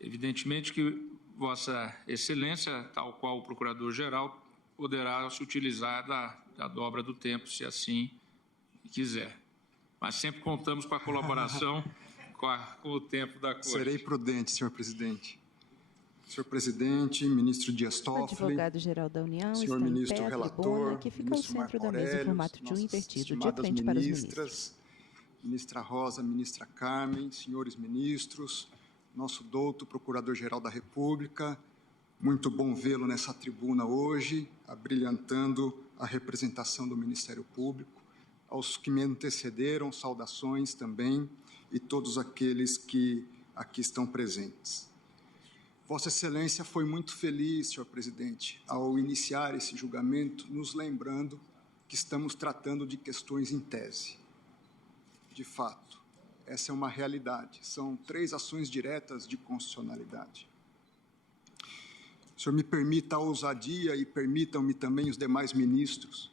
Evidentemente que Vossa Excelência, tal qual o Procurador-Geral, poderá se utilizar da dobra do tempo, se assim quiser. Mas sempre contamos com a colaboração, com o tempo da Corte. Serei prudente, senhor presidente. Senhor presidente, ministro Dias Toffoli, advogado-geral da União, senhor está ministro em pé, relator, tribuna, que fica ao ministro centro Marco da mesa em Aurélio, formato de um nossas invertido, de estimadas frente para os ministros. ministras, ministra Rosa, ministra Carmen, senhores ministros, nosso douto Procurador-Geral da República, muito bom vê-lo nessa tribuna hoje, abrilhantando a representação do Ministério Público. Aos que me antecederam, saudações também, e todos aqueles que aqui estão presentes. Vossa Excelência foi muito feliz, senhor presidente, ao iniciar esse julgamento, nos lembrando que estamos tratando de questões em tese. De fato, essa é uma realidade. São 3 ações diretas de constitucionalidade. O senhor me permita a ousadia e permitam-me também os demais ministros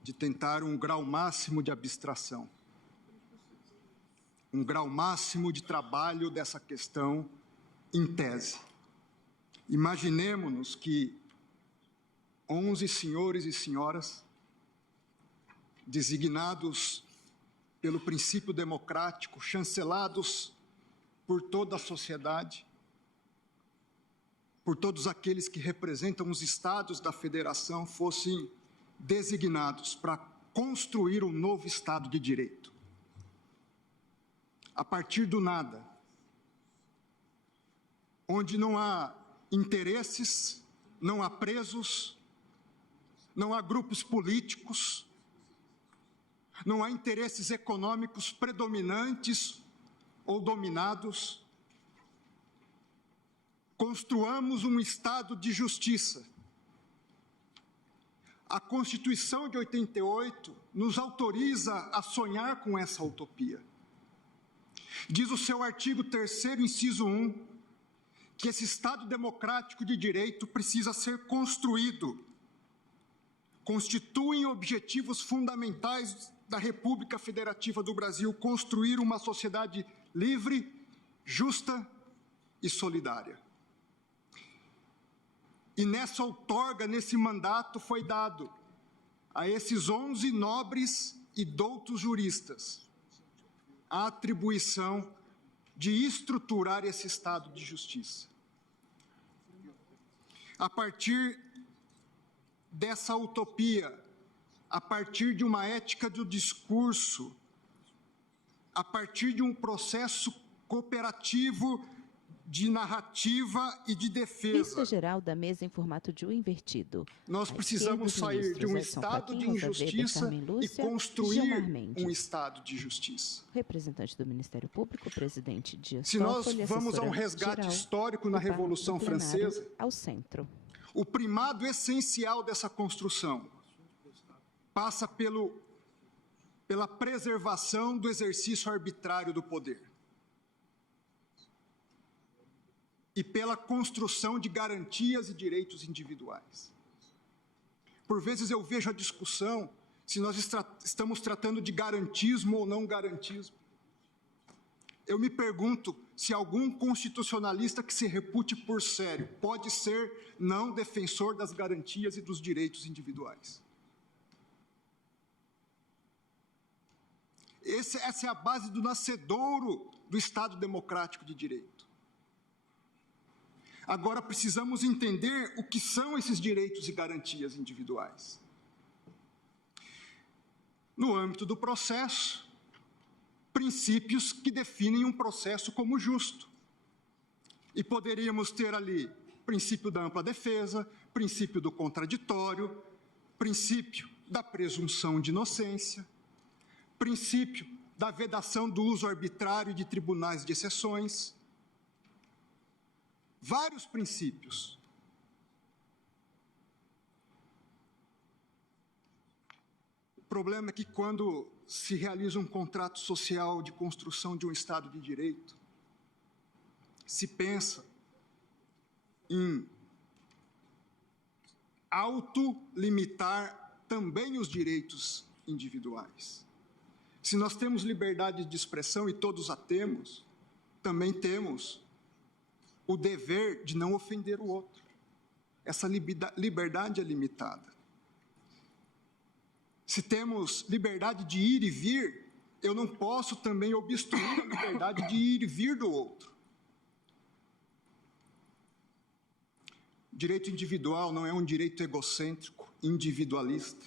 de tentar um grau máximo de abstração, um grau máximo de trabalho dessa questão em tese. Imaginemo-nos que 11 senhores e senhoras, designados pelo princípio democrático, chancelados por toda a sociedade, por todos aqueles que representam os estados da federação, fossem designados para construir um novo Estado de Direito. A partir do nada, onde não há interesses, não há presos, não há grupos políticos, não há interesses econômicos predominantes ou dominados. Construamos um Estado de justiça. A Constituição de 88 nos autoriza a sonhar com essa utopia. Diz o seu artigo 3º, inciso 1, que esse Estado democrático de direito precisa ser construído. Constituem objetivos fundamentais da República Federativa do Brasil construir uma sociedade livre, justa e solidária. E nessa outorga, nesse mandato, foi dado a esses 11 nobres e doutos juristas a atribuição de estruturar esse Estado de justiça. A partir dessa utopia, a partir de uma ética do discurso, a partir de um processo cooperativo de narrativa e de defesa. Lista geral da mesa em formato de um invertido. Nós precisamos sair de um estado de injustiça e construir um estado de justiça. Representante do Ministério Público, presidente Dias Se nós Toffoli, vamos a um resgate histórico na Revolução Francesa, ao centro. O primado essencial dessa construção passa pela preservação do exercício arbitrário do poder e pela construção de garantias e direitos individuais. Por vezes eu vejo a discussão se nós estamos tratando de garantismo ou não garantismo. Eu me pergunto se algum constitucionalista que se repute por sério pode ser não defensor das garantias e dos direitos individuais. Essa é a base do nascedouro do Estado democrático de direito. Agora precisamos entender o que são esses direitos e garantias individuais. No âmbito do processo, princípios que definem um processo como justo. E poderíamos ter ali princípio da ampla defesa, princípio do contraditório, princípio da presunção de inocência, princípio da vedação do uso arbitrário de tribunais de exceções. Vários princípios. O problema é que quando se realiza um contrato social de construção de um Estado de Direito, se pensa em autolimitar também os direitos individuais. Se nós temos liberdade de expressão, e todos a temos, também temos o dever de não ofender o outro. Essa liberdade é limitada. Se temos liberdade de ir e vir, eu não posso também obstruir a liberdade de ir e vir do outro. Direito individual não é um direito egocêntrico, individualista.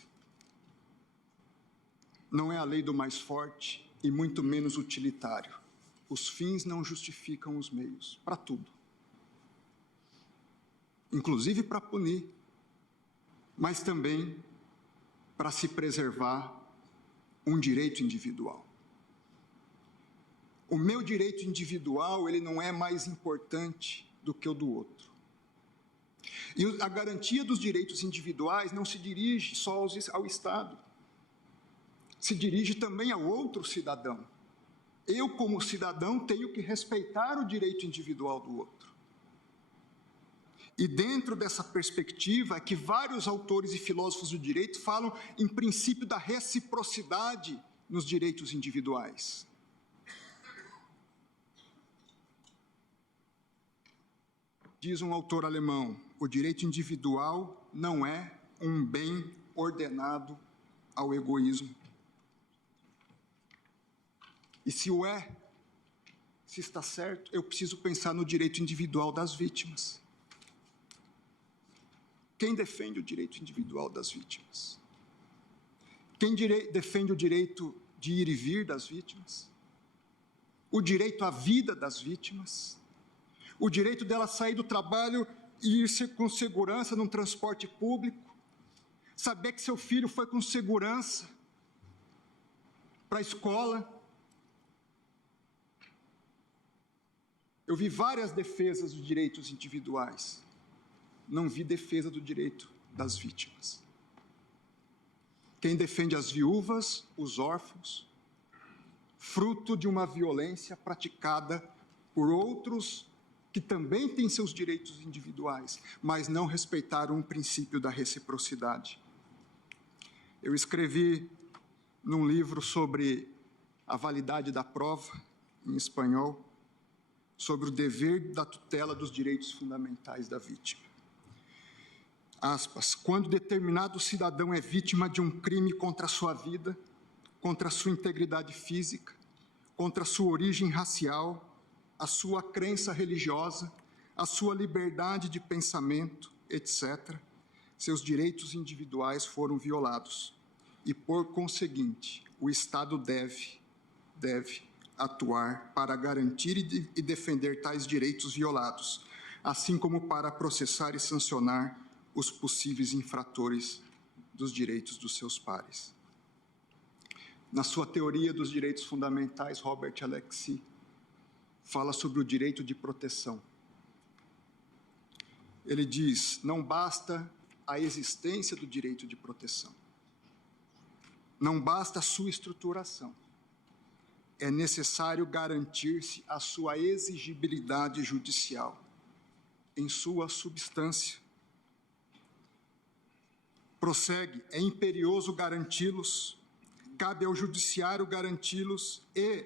Não é a lei do mais forte e muito menos utilitário. Os fins não justificam os meios, para tudo. Inclusive para punir, mas também para se preservar um direito individual. O meu direito individual, ele não é mais importante do que o do outro. E a garantia dos direitos individuais não se dirige só ao Estado, se dirige também ao outro cidadão. Eu, como cidadão, tenho que respeitar o direito individual do outro. E dentro dessa perspectiva é que vários autores e filósofos do direito falam em princípio da reciprocidade nos direitos individuais. Diz um autor alemão, o direito individual não é um bem ordenado ao egoísmo. E se o é, se está certo, eu preciso pensar no direito individual das vítimas. Quem defende o direito individual das vítimas? Quem defende o direito de ir e vir das vítimas? O direito à vida das vítimas? O direito dela sair do trabalho e ir com segurança num transporte público? Saber que seu filho foi com segurança para a escola? Eu vi várias defesas dos direitos individuais. Não vi defesa do direito das vítimas. Quem defende as viúvas, os órfãos, fruto de uma violência praticada por outros que também têm seus direitos individuais, mas não respeitaram o princípio da reciprocidade. Eu escrevi num livro sobre a validade da prova, em espanhol, sobre o dever da tutela dos direitos fundamentais da vítima. Aspas, quando determinado cidadão é vítima de um crime contra a sua vida, contra a sua integridade física, contra a sua origem racial, a sua crença religiosa, a sua liberdade de pensamento, etc., seus direitos individuais foram violados. E, por conseguinte, o Estado deve atuar para garantir e defender tais direitos violados, assim como para processar e sancionar os possíveis infratores dos direitos dos seus pares. Na sua teoria dos direitos fundamentais, Robert Alexy fala sobre o direito de proteção. Ele diz, não basta a existência do direito de proteção, não basta a sua estruturação, é necessário garantir-se a sua exigibilidade judicial, em sua substância. Prossegue, é imperioso garanti-los, cabe ao judiciário garanti-los e,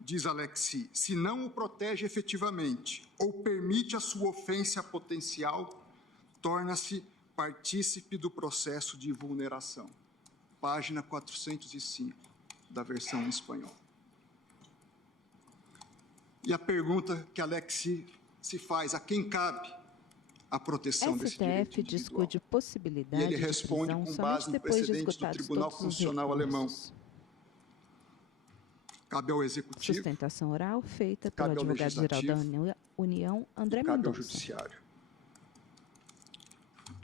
diz Alexy, se não o protege efetivamente ou permite a sua ofensa potencial, torna-se partícipe do processo de vulneração. Página 405 da versão em espanhol. E a pergunta que Alexy se faz, a quem cabe a proteção desse direito individual? Discute possibilidade e ele responde com base no precedente do Tribunal Constitucional Alemão. Cabe ao Executivo, sustentação oral feita pelo cabe ao advogado-geral da União, André e cabe ao Mendonça. Judiciário.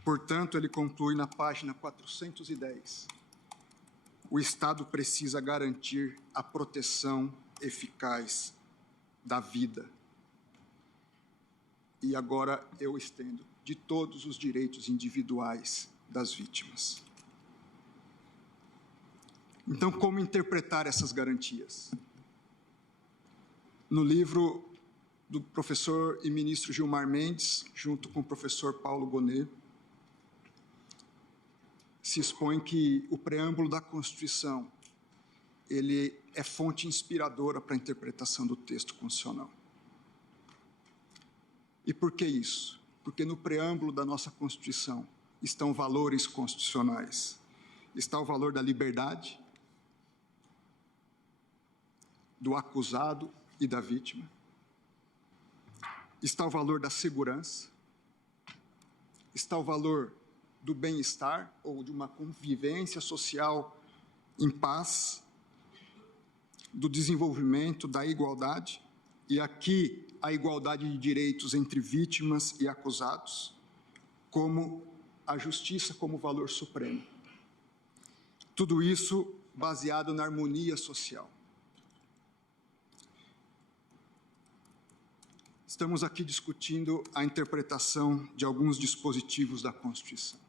Portanto, ele conclui na página 410. O Estado precisa garantir a proteção eficaz da vida. E agora eu estendo, de todos os direitos individuais das vítimas. Então, como interpretar essas garantias? No livro do professor e ministro Gilmar Mendes, junto com o professor Paulo Gonet, se expõe que o preâmbulo da Constituição, ele é fonte inspiradora para a interpretação do texto constitucional. E por que isso? Porque no preâmbulo da nossa Constituição estão valores constitucionais. Está o valor da liberdade, do acusado e da vítima. Está o valor da segurança. Está o valor do bem-estar ou de uma convivência social em paz, do desenvolvimento, da igualdade, e aqui a igualdade de direitos entre vítimas e acusados, como a justiça como valor supremo. Tudo isso baseado na harmonia social. Estamos aqui discutindo a interpretação de alguns dispositivos da Constituição.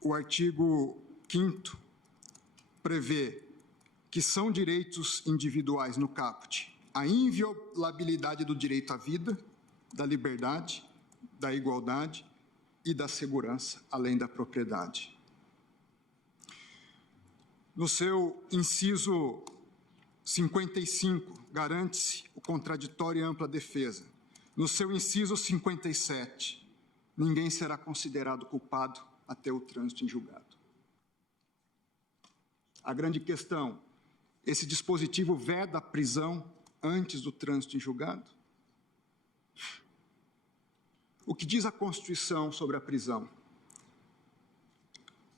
O artigo 5º prevê que são direitos individuais no caput a inviolabilidade do direito à vida, da liberdade, da igualdade e da segurança, além da propriedade. No seu inciso 55, garante-se o contraditório e ampla defesa. No seu inciso 57, ninguém será considerado culpado até o trânsito em julgado. A grande questão, esse dispositivo veda a prisão antes do trânsito em julgado? O que diz a Constituição sobre a prisão?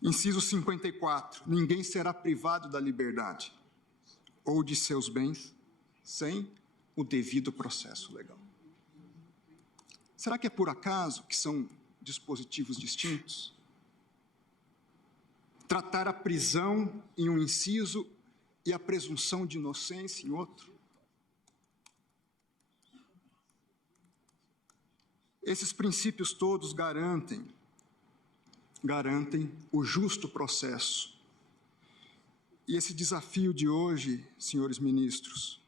Inciso 54, ninguém será privado da liberdade ou de seus bens sem o devido processo legal. Será que é por acaso que são dispositivos distintos? Tratar a prisão em um inciso e a presunção de inocência em outro? Esses princípios todos garantem o justo processo. E esse desafio de hoje, senhores ministros,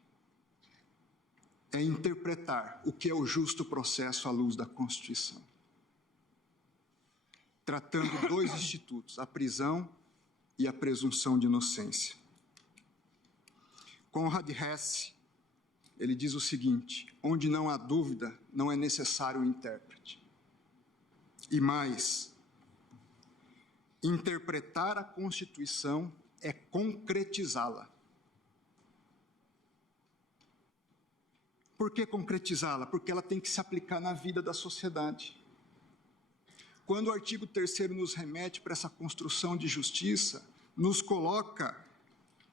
é interpretar o que é o justo processo à luz da Constituição. Tratando dois institutos, a prisão e a presunção de inocência. Conrad Hesse, ele diz o seguinte: onde não há dúvida, não é necessário o intérprete. E mais, interpretar a Constituição é concretizá-la. Por que concretizá-la? Porque ela tem que se aplicar na vida da sociedade. Quando o artigo 3º nos remete para essa construção de justiça, nos coloca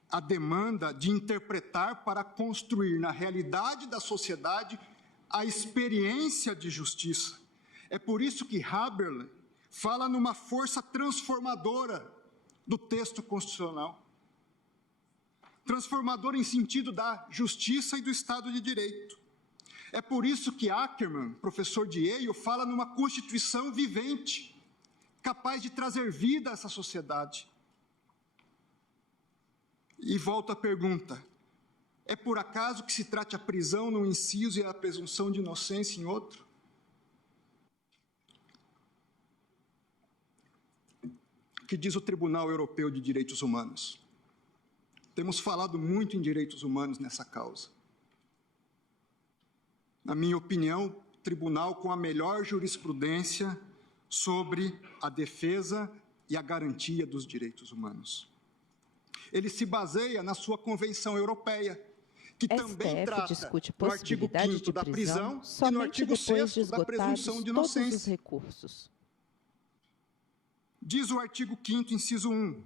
a demanda de interpretar para construir na realidade da sociedade a experiência de justiça. É por isso que Habermas fala numa força transformadora do texto constitucional. Transformadora em sentido da justiça e do Estado de Direito. É por isso que Ackerman, professor de Yale, fala numa Constituição vivente, capaz de trazer vida a essa sociedade. E volto à pergunta: é por acaso que se trate a prisão num inciso e a presunção de inocência em outro? O que diz o Tribunal Europeu de Direitos Humanos? Temos falado muito em direitos humanos nessa causa. Na minha opinião, tribunal com a melhor jurisprudência sobre a defesa e a garantia dos direitos humanos. Ele se baseia na sua Convenção Europeia, que também trata no artigo 5º da prisão e no artigo 6º da presunção de inocência. Diz o artigo 5º, inciso 1,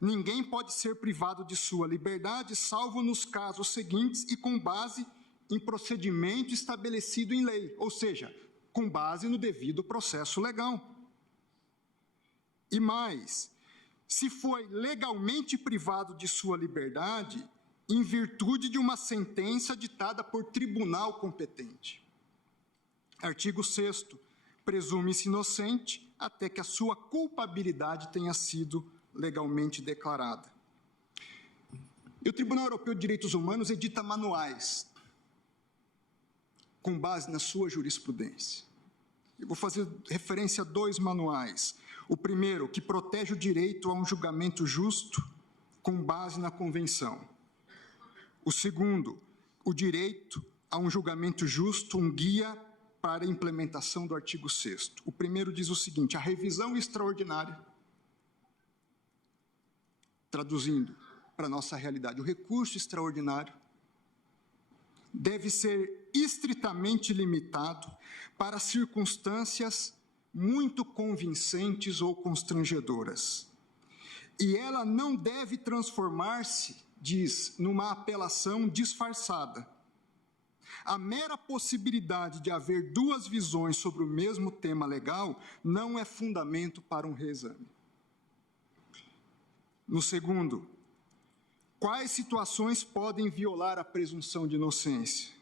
ninguém pode ser privado de sua liberdade, salvo nos casos seguintes e com base em procedimento estabelecido em lei, ou seja, com base no devido processo legal. E mais, se foi legalmente privado de sua liberdade, em virtude de uma sentença ditada por tribunal competente. Artigo 6º, presume-se inocente até que a sua culpabilidade tenha sido legalmente declarada. E o Tribunal Europeu de Direitos Humanos edita manuais com base na sua jurisprudência. Eu vou fazer referência a 2 manuais. O primeiro, que protege o direito a um julgamento justo com base na Convenção. O segundo, o direito a um julgamento justo, um guia para a implementação do artigo 6º. O primeiro diz o seguinte: a revisão extraordinária, traduzindo para a nossa realidade, o recurso extraordinário deve ser estritamente limitado para circunstâncias muito convincentes ou constrangedoras. E ela não deve transformar-se, diz, numa apelação disfarçada. A mera possibilidade de haver duas visões sobre o mesmo tema legal não é fundamento para um reexame. No segundo, quais situações podem violar a presunção de inocência?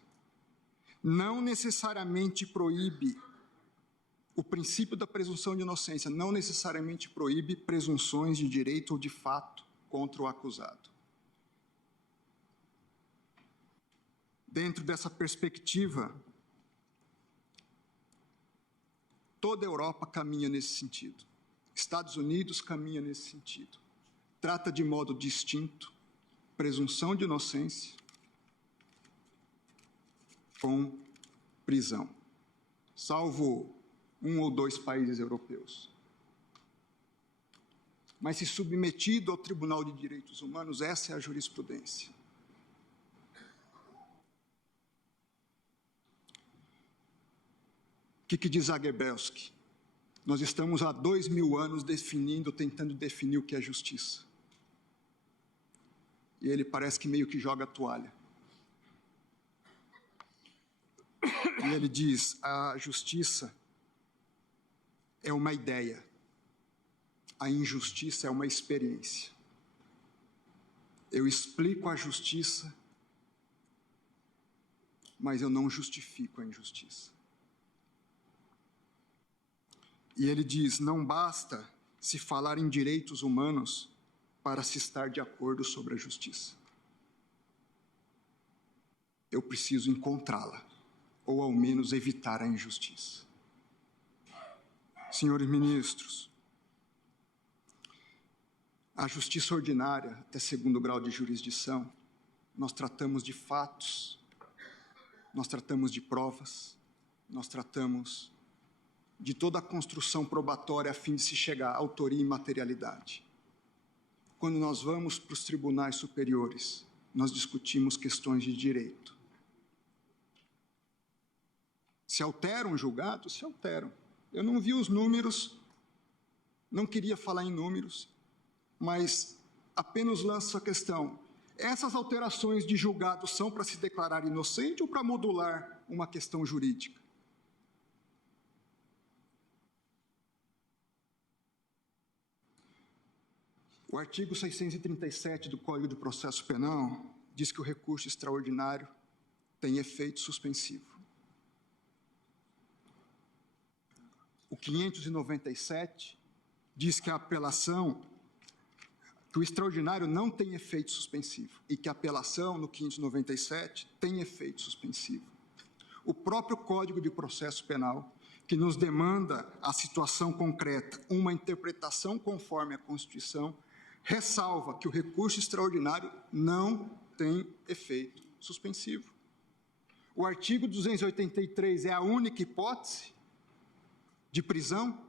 Não necessariamente proíbe, o princípio da presunção de inocência não necessariamente proíbe presunções de direito ou de fato contra o acusado. Dentro dessa perspectiva, toda a Europa caminha nesse sentido. Estados Unidos caminha nesse sentido. Trata de modo distinto presunção de inocência com prisão, salvo 1 ou 2 países europeus. Mas, se submetido ao Tribunal de Direitos Humanos, essa é a jurisprudência. O que diz Zagebelski? Nós estamos há 2000 anos tentando definir o que é justiça. E ele parece que meio que joga a toalha. E ele diz: a justiça é uma ideia, a injustiça é uma experiência. Eu explico a justiça, mas eu não justifico a injustiça. E ele diz: não basta se falar em direitos humanos para se estar de acordo sobre a justiça. Eu preciso encontrá-la, ou ao menos evitar a injustiça. Senhores ministros, a justiça ordinária, até 2º grau de jurisdição, nós tratamos de fatos, nós tratamos de provas, nós tratamos de toda a construção probatória a fim de se chegar à autoria e materialidade. Quando nós vamos para os tribunais superiores, nós discutimos questões de direito. Se alteram julgados? Se alteram. Eu não vi os números, não queria falar em números, mas apenas lanço a questão: essas alterações de julgado são para se declarar inocente ou para modular uma questão jurídica? O artigo 637 do Código de Processo Penal diz que o recurso extraordinário tem efeito suspensivo. O 597 diz que a apelação, que o extraordinário não tem efeito suspensivo e que a apelação, no 597, tem efeito suspensivo. O próprio Código de Processo Penal, que nos demanda a situação concreta, uma interpretação conforme a Constituição, ressalva que o recurso extraordinário não tem efeito suspensivo. O artigo 283 é a única hipótese de prisão?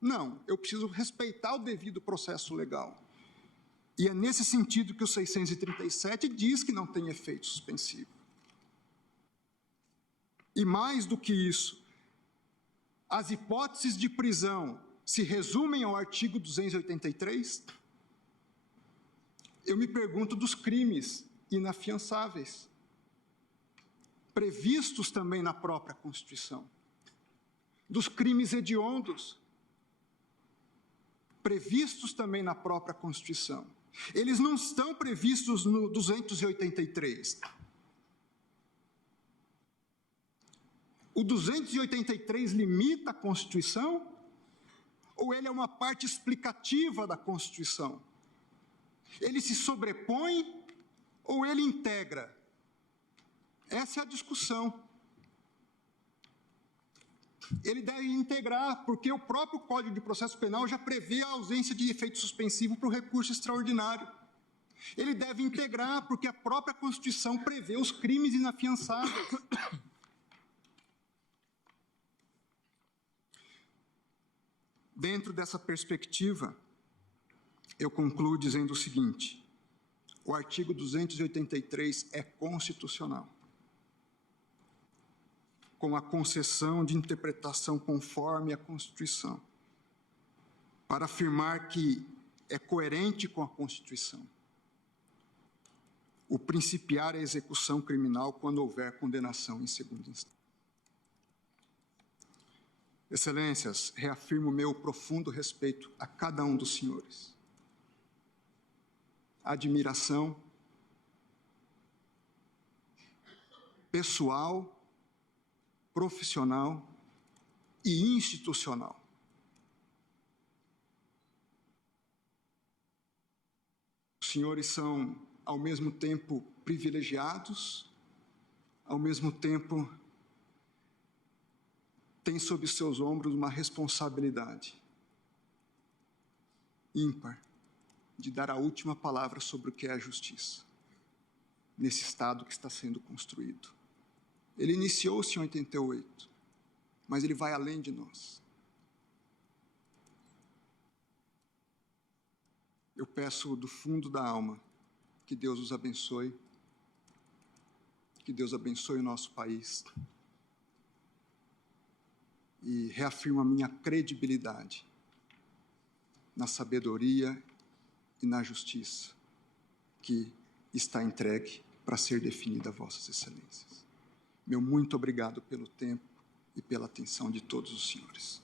Não, eu preciso respeitar o devido processo legal. E é nesse sentido que o 637 diz que não tem efeito suspensivo. E mais do que isso, as hipóteses de prisão se resumem ao artigo 283? Eu me pergunto dos crimes inafiançáveis, previstos também na própria Constituição, dos crimes hediondos, previstos também na própria Constituição. Eles não estão previstos no 283. O 283 limita a Constituição? Ou ele é uma parte explicativa da Constituição? Ele se sobrepõe ou ele integra? Essa é a discussão. Ele deve integrar, porque o próprio Código de Processo Penal já prevê a ausência de efeito suspensivo para o recurso extraordinário. Ele deve integrar, porque a própria Constituição prevê os crimes inafiançáveis. Dentro dessa perspectiva, eu concluo dizendo o seguinte: o artigo 283 é constitucional, com a concessão de interpretação conforme a Constituição, para afirmar que é coerente com a Constituição o principiar a execução criminal quando houver condenação em segunda instância. Excelências, reafirmo meu profundo respeito a cada um dos senhores. Admiração pessoal, profissional e institucional. Os senhores são, ao mesmo tempo, privilegiados, ao mesmo tempo, têm sob seus ombros uma responsabilidade ímpar de dar a última palavra sobre o que é a justiça, nesse Estado que está sendo construído. Ele iniciou-se em 88, mas ele vai além de nós. Eu peço do fundo da alma que Deus os abençoe, que Deus abençoe o nosso país e reafirmo a minha credibilidade na sabedoria e na justiça que está entregue para ser definida a vossas excelências. Meu muito obrigado pelo tempo e pela atenção de todos os senhores.